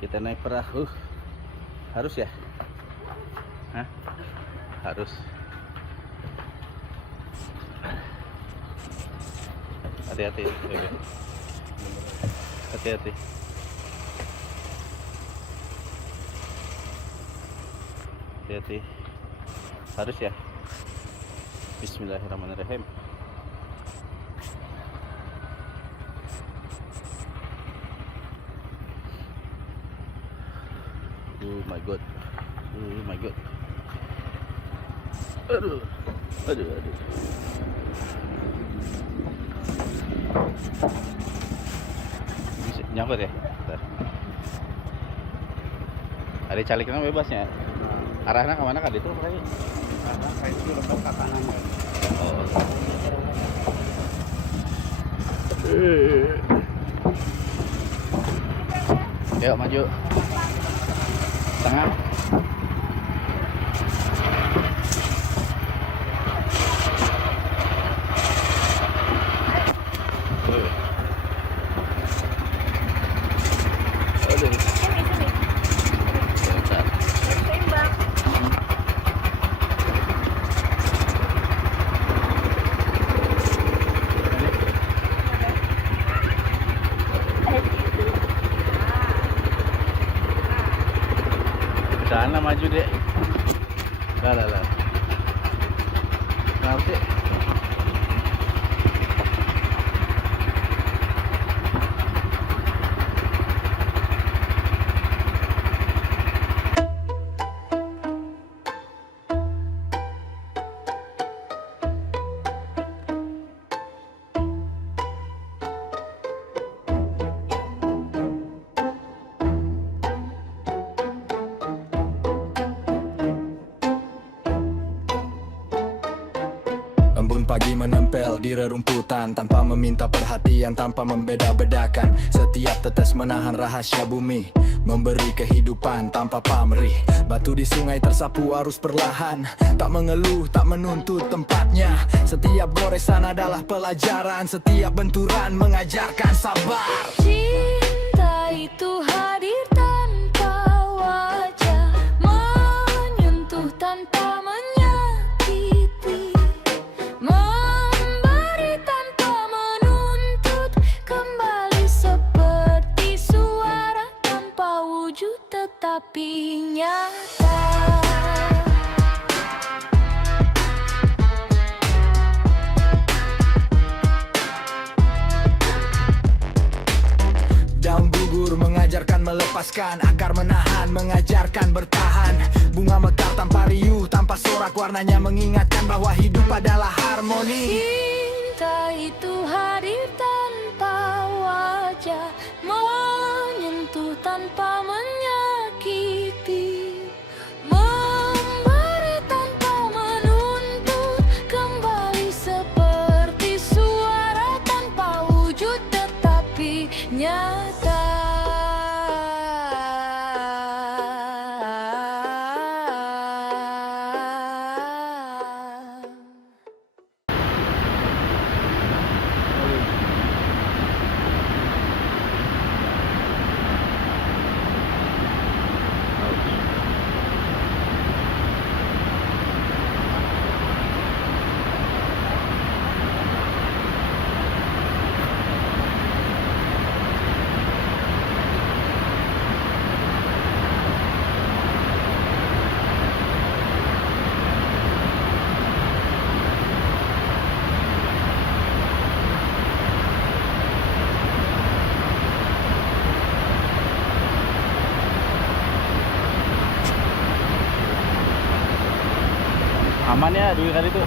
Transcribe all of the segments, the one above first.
Kita naik perahu. Harus ya? Hah? Harus. Hati-hati. Hati-hati. Hati-hati. Harus ya? Bismillahirrahmanirrahim. Oh my god. Oh my god. Aduh. Aduh, aduh. Bisa nyangkut ya? Bentar. Ada caliknya bebasnya. Arahnya kemana kan itu? Karena saya itu lebih ke kanan kan. Yuk maju. Tengah. Sana maju dek. Lah. Kenapa sih? Embun pagi menempel di rerumputan, tanpa meminta perhatian, tanpa membeda-bedakan. Setiap tetes menahan rahasia bumi, memberi kehidupan tanpa pamrih. Batu di sungai tersapu arus perlahan, tak mengeluh, tak menuntut tempatnya. Setiap goresan adalah pelajaran, setiap benturan mengajarkan sabar. Cinta itu hadir tanpa wajah, menyentuh tanpa menyakiti, memberi tanpa menuntut, kembali seperti suara tanpa wujud tetapi nyata. Daun gugur mengajarkan melepaskan, akar menahan mengajarkan bertahan. Bunga mekar tanpa riuh, tanpa sorak, warnanya mengingatkan bahwa hidup adalah harmoni. Cinta itu hadir tanpa wajah, menyentuh tanpa menyakiti, memberi tanpa menuntut, kembali seperti suara tanpa wujud tetapi nyata. Aman ya dulu kali itu.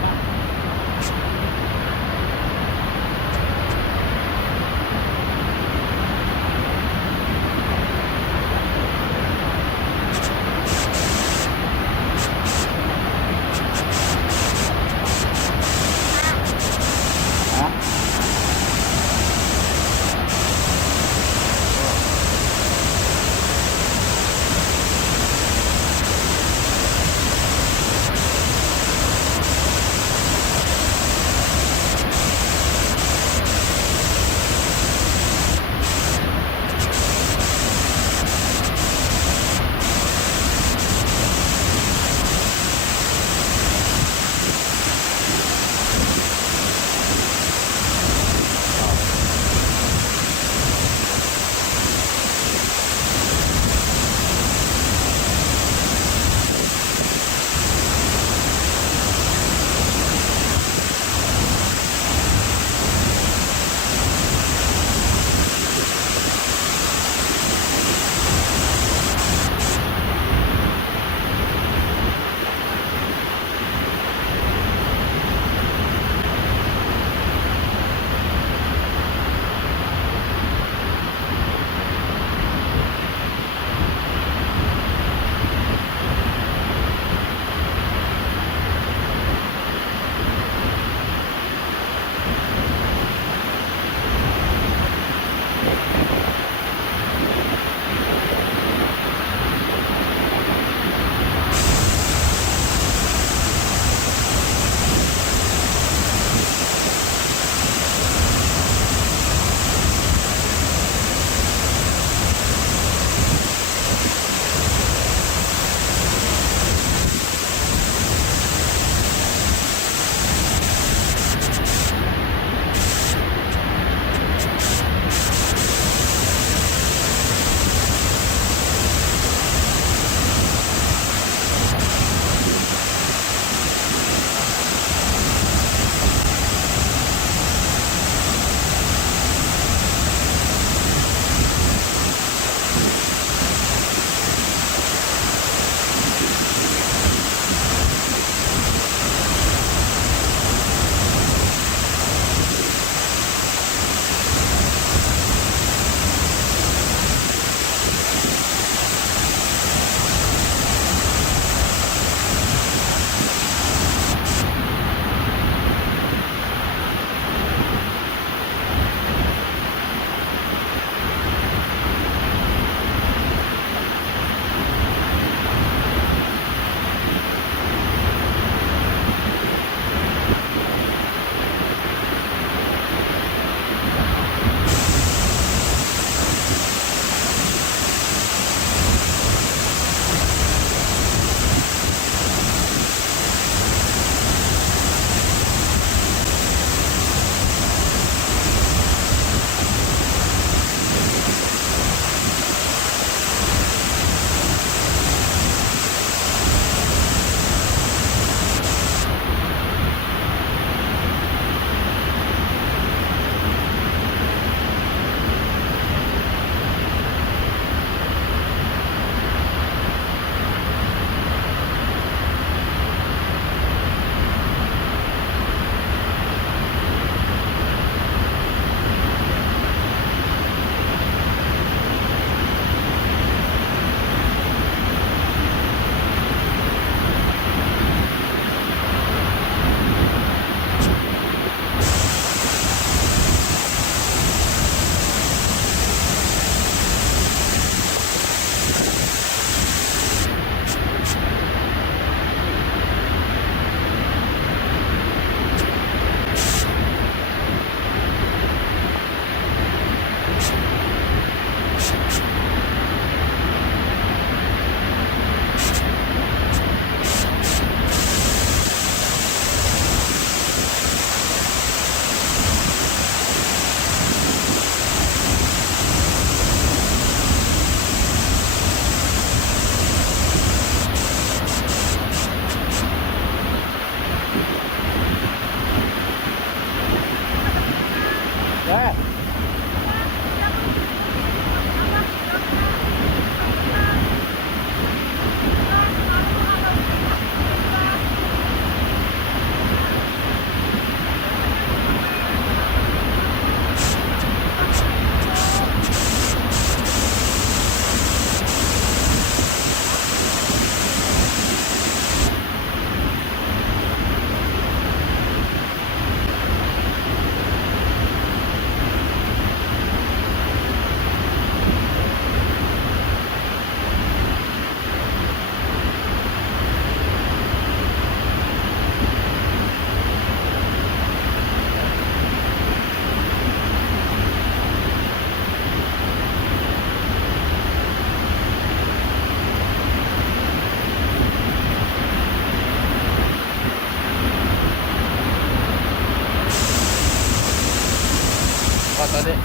Apa dek?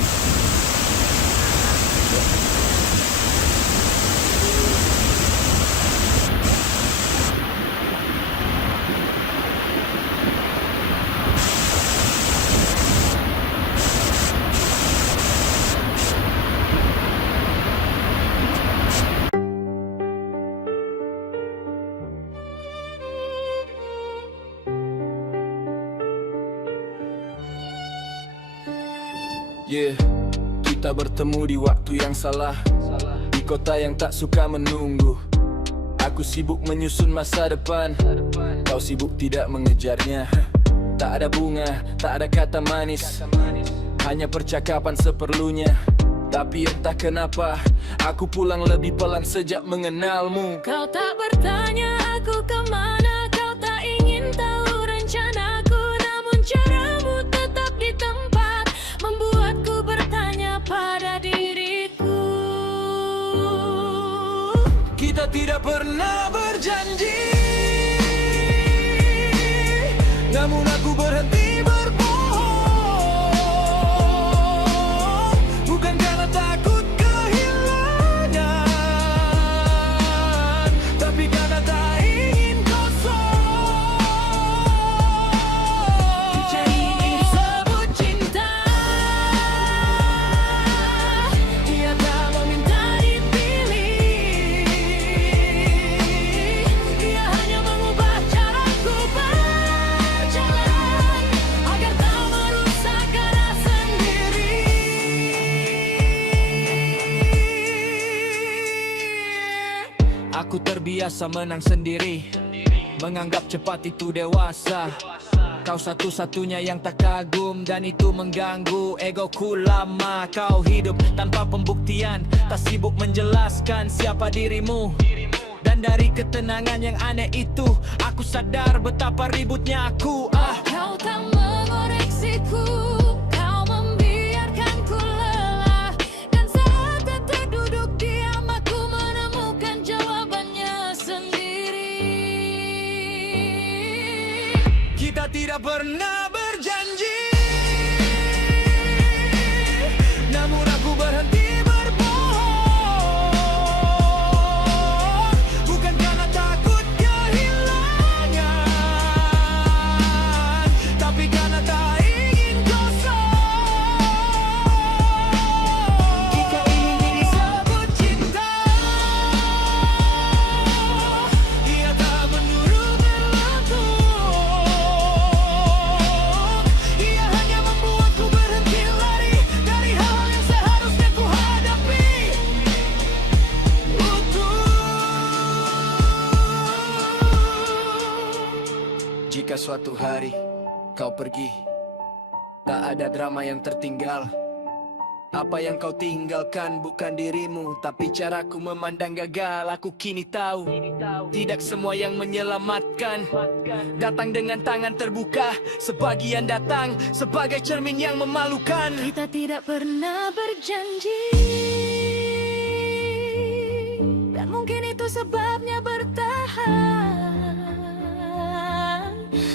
Yeah, kita bertemu di waktu yang salah, di kota yang tak suka menunggu. Aku sibuk menyusun masa depan, kau sibuk tidak mengejarnya. Tak ada bunga, tak ada kata manis, hanya percakapan seperlunya. Tapi entah kenapa, aku pulang lebih pelan sejak mengenalmu. Kau tak bertanya aku kemana, kau tak ingin tahu rencanaku, namun caramu tetap di tempat membuatku bertanya pada diriku. Kita tidak pernah berjanji, namun aku berhenti berbohong. Bukan karena takut kehilangan, tapi karena tak ingin kosong. Kita ingin sebut cinta, dia tak meminta dipilih, dia hanya mengubah caraku berjalan agar tak merusak arah sendiri. Aku terbiasa menang sendiri, menganggap cepat itu dewasa. Kau satu-satunya yang tak kagum, dan itu mengganggu egoku lama. Kau hidup tanpa pembuktian, tak sibuk menjelaskan siapa dirimu. Dan dari ketenangan yang aneh itu, aku sadar betapa ributnya aku. Kau tak mengoreksiku, kau membiarkanku lelah, dan saat tak terduduk diam aku menemukan jawabannya sendiri. Kita tidak pernah berjanji, namun aku berhenti berbohong. Bukan karena takut kehilangan, tapi karena tak ingin kosong. Kita ingin sebut cinta, Dia tak menurut berlatung, ia hanya membuatku berhenti lari dari hal yang seharusnya ku hadapi. Jika suatu hari kau pergi, tak ada drama yang tertinggal. Apa yang kau tinggalkan bukan dirimu, tapi caraku memandang gagal. Aku kini tahu, tidak semua yang menyelamatkan datang dengan tangan terbuka. Sebagian datang sebagai cermin yang memalukan. kita tidak pernah berjanji, dan mungkin itu sebabnya bertahan.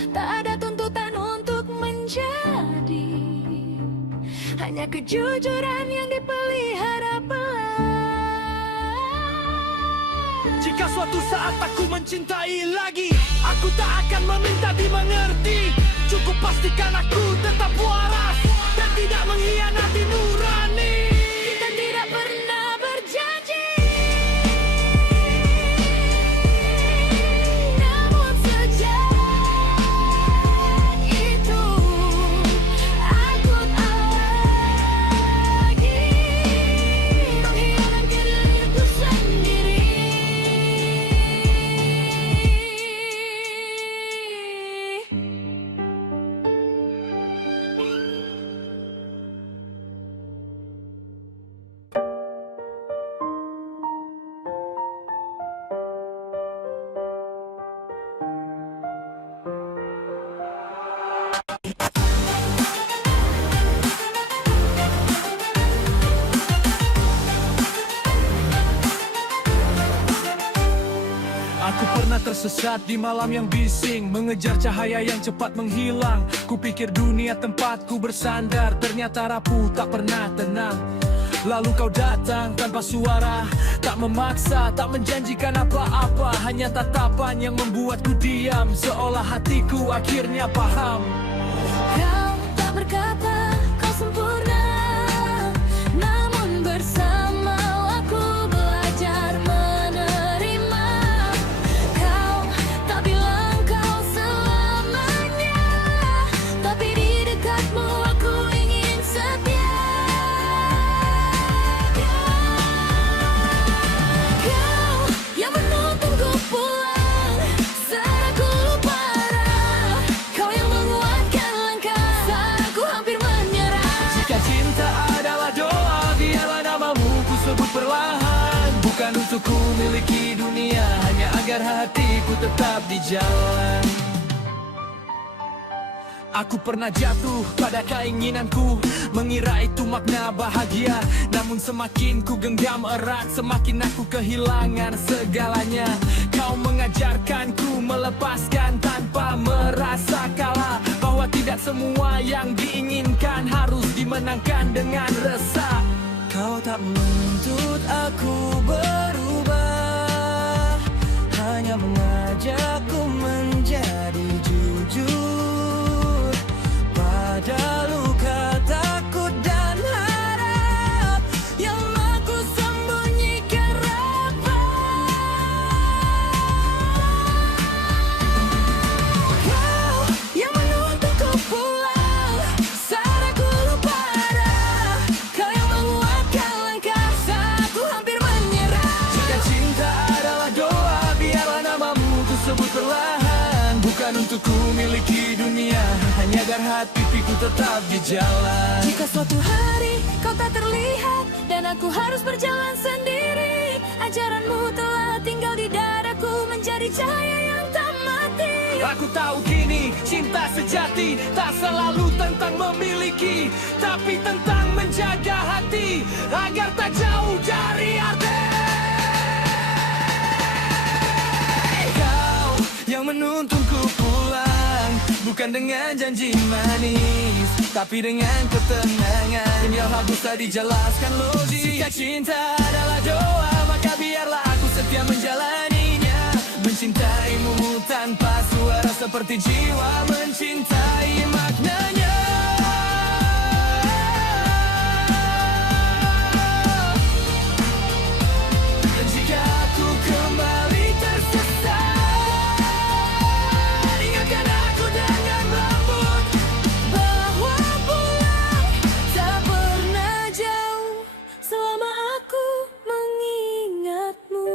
Tak ada tuntutan untuk menjadi, hanya kejujuran yang dipelihara pelan. Jika suatu saat aku mencintai lagi, aku tak akan meminta dimengerti. Cukup pastikan aku tetap waras dan tidak mengkhianati nurani. Kita tidak pernah berjanji, namun sejak itu aku tak lagi mengkhianati diriku sendiri. tersesat di malam yang bising, mengejar cahaya yang cepat menghilang. Kupikir dunia tempatku bersandar, ternyata rapuh tak pernah tenang. Lalu kau datang tanpa suara, tak memaksa, tak menjanjikan apa-apa, hanya tatapan yang membuatku diam, seolah hatiku akhirnya paham. Kau tak berkata kau sempurna, namun bersama aku belajar menerima. Kau tak bilang kau selamanya, tapi di dekatmu aku ingin setia. Kau yang menuntunku pulang saat aku lupa arah. Kau yang menguatkan langkah saat aku hampir menyerah. Jika cinta adalah doa, biarlah namamu ku sebut perlahan. Bukan untuk ku miliki dunia, hanya agar hatiku tetap di jalan. Aku pernah jatuh pada keinginanku, mengira itu makna bahagia. Namun semakin ku genggam erat, semakin aku kehilangan segalanya. Kau mengajarkanku melepaskan tanpa merasa kalah, bahwa tidak semua yang diinginkan harus dimenangkan dengan resah. Kau tak menuntut aku berubah, hanya mengajakku menjadi jujur pada luka takut dan harap yang aku sembunyikan rapat. Kau yang menuntunku pulang saat aku lupa arah. Kau yang menguatkan langkah saat aku hampir menyerah. Jika cinta adalah doa, biarlah namamu ku sebut perlahan. Bukan untuk ku miliki dunia, hanya agar hatiku tetap di jalan. Jika suatu hari kau tak terlihat dan aku harus berjalan sendiri, ajaranmu telah tinggal di dadaku, menjadi cahaya yang tak mati. Aku tahu kini cinta sejati tak selalu tentang memiliki, tapi tentang menjaga hati agar tak jauh dari arti. Kau yang menuntunku pulang, bukan dengan janji manis, tapi dengan ketenangan yang tak bisa dijelaskan logis. Jika cinta adalah doa, maka biarlah aku setia menjalaninya. Mencintaimu tanpa suara, seperti jiwa mencintai maknanya. Jika aku kembali tersesat, ingatkan aku dengan lembut, Bahwa pulang tak pernah jauh selama aku mengingatmu.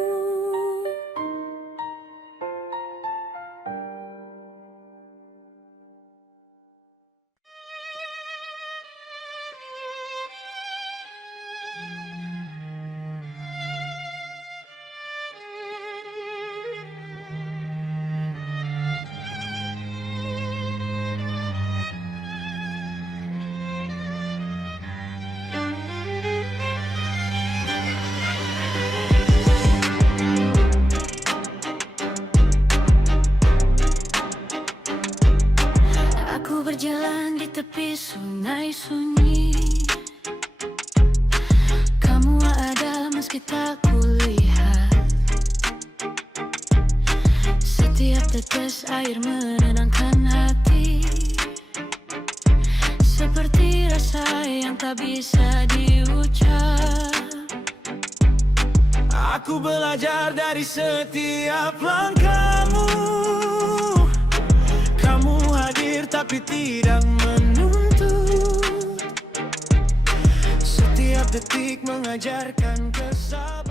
Aku berjalan di tepi sungai sunyi, kamu ada meski tak kulihat. Setiap tetes air menenangkan hati, seperti rasa yang tak bisa diucap. aku belajar dari setiap langkahmu. Kamu hadir tapi tidak menuntut, setiap detik mengajarkan kesalahan.